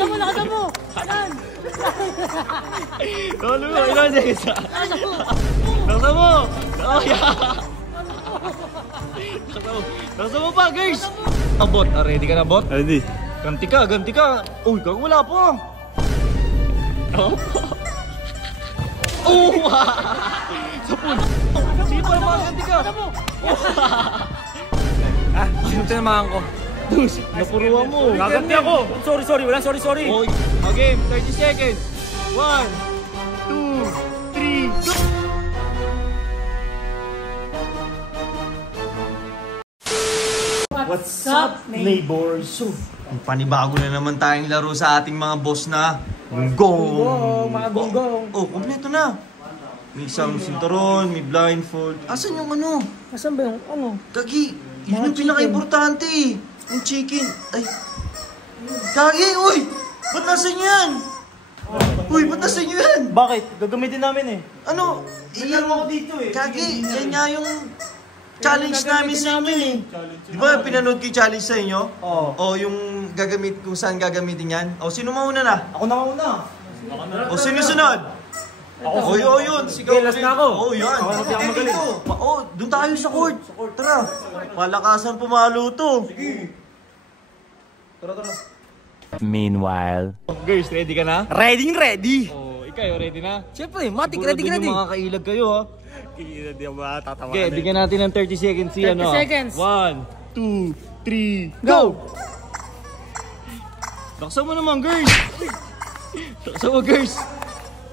Lakasan mo! Yan! Lolo mo, ilan seconds na? Lakasan mo! Oh, yeah! Lakasan mo pa, guys! Bot, ready ka na, bot? Ready. Ganti ka, ganti ka! Uy, wala pa! Oh! Oh! Sapul! Sige pa naman, ganti ka! Ah, sino tinamahan ko? Napuruan mo! Gaganti ako! Sorry, wala sorry. Oh, okay, 30 seconds! 1, 2, 3, go! What's up, neighbors? So, panibago na naman tayong laro sa ating mga boss na Gonggong! Mga gonggong! Oh, kompleto na! May isang sinturon, may blindfold. Asan yung ano? Asan ba yung ano? Kagi, yun Mga yung pinaka-importante eh. Yung chicken. Ay. Kagi, uy! Ba't nasan yan? Uy, ba't nasan yan? Bakit? Gagamitin namin eh. Ano? Iyan ako dito eh. Kagi, yan nga yung challenge namin sa inyo eh. Di ba pinanood ko yung challenge sa inyo? Oo. O yung gagamit, kung saan gagamitin yan? O sino mauna na? Ako na una. O sino sunod? Ako. O yun, sigaw. Okay, last na ako. O yan. Ako na pinakamagali. O, doon tayo sa court. Tara. Palakasan pumalo to. Tara. Meanwhile. Girls, ready ka na? Ready. O, ikaw, ready na? Siyempre, matik, Siguro dun yung makakailag kayo ha. Hindi ako matatawa. Okay, bigyan natin ng 30 seconds si 30 ano. seconds. 1, 2, 3, Go! Laksan mo naman, girls. Laksan mo, girls.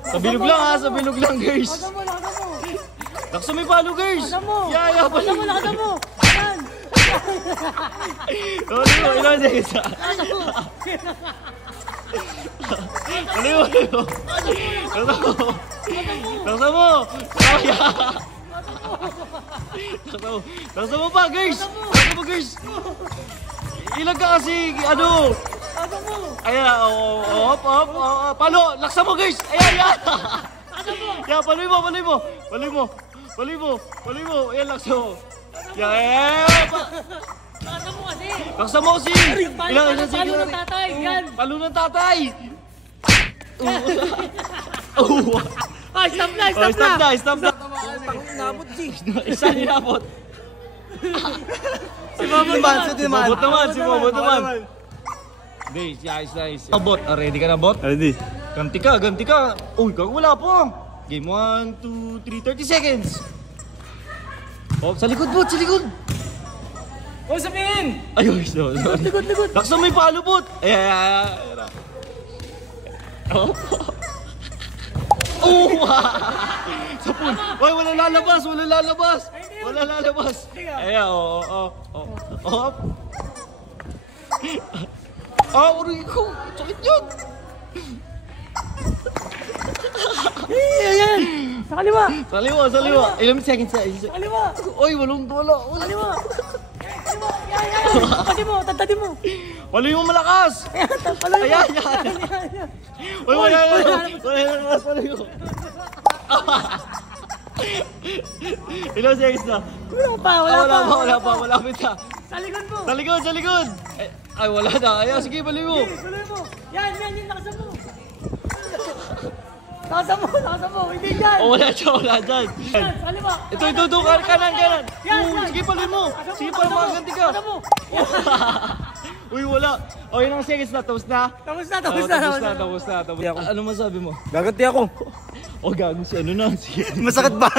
Sa bilog lang ha, sa bilog lang, girls. Lakasan mo! Laksan mo yung palo, girls. Lakasan mo! Yeah, Lakasan mo! Yan! Ilan seconds na? Lakasan mo! Aliw. Laksan mo. Oh, yeah. Laksan mo pa, girls. Laksan mo, girls. Ilag ka kasi, ano. Lakasan mo! Ayan, op. Palo, laksan mo, girls. Ayan. Yeah, paloy mo. Ayan, laksan mo. Yeah. Lakasan mo kasi! Laksan mo kasi. Palo ng tatay! Yan! Palo ng tatay. Ay, stop na! Stop na. Inabot, G. Isa ninapot. Si Mabot naman. Nice. Bot, ready ka na, bot? Ready. Ganti ka. Uy, wala pa. Game 1, 2, 3, 30 seconds. Oh, sa likod, bot, sa likod. Oh, sabihin! Ayun, sorry. Likod! Laksan mo yung palo, bot. Ayan. Oh! Sapul. Uy, wala lalabas. Ayan, oo. Uray ko. Sakit yun. Ayan! Sa kaliwa! Sa liwa. Ilang seconds na? Kaliwa! Uy, wala. Kaliwa! Yan! Tantadi mo! Paloy mo malakas. Ayan. Uy, wala. Paloy mo. Ilang seconds na? Wala pa! Malapit na. Sa likod mo! Sa likod. Ay, wala na. Ayan, sige, paloy mo. Tuloy mo! Yan! Lakasan mo! Lakasan mo! Hindi dyan! Wala dyan. Yan! Sa kaliwa! Ito, kanan. Yan! Sige, paloy mo. Sige, para makaganti ka. Lakasan mo! Uy, wala. O, yun ang seconds na. Tapos na. Tapos na. Ano masabi mo? Gaganti ako. O, gago si ano na. Masakit ba?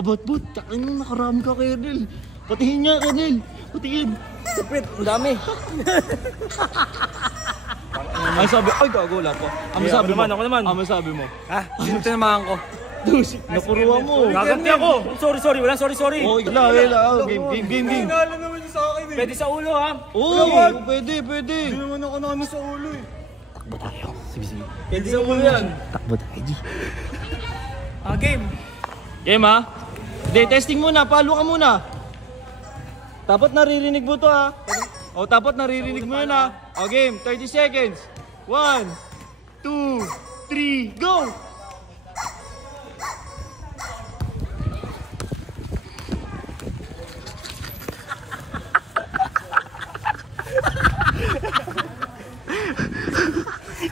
Abot, takin mo, nakarami ka, Kernel. Patihin niya, Kernel. Patihin. Sipit, ang dami. Ang sabi, ay, gago, wala pa. Ang masabi mo. Ako naman. Ang masabi mo. Ha? Sino tinamahan ko? Napuruan mo. Gaganti ako. Sorry, wala sorry. Oh, wala. Game. Hinala naman yung sa akin eh. Pwede sa ulo ha? Oo, pwede. Hindi naman ako naman sa ulo eh. Takbo tayo. Sige. Pwede sa ulo yan. Takbo tayo, G. Game! Game ha? Hindi, testing muna. Palo ka muna. Dapat naririnig mo to ha. O, dapat naririnig mo yun ha. O, game. 30 seconds. 1, 2, 3, go!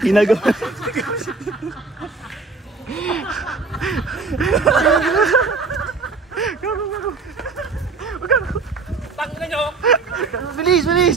Ginagawa. Tangina nyo! Bilis, bilis!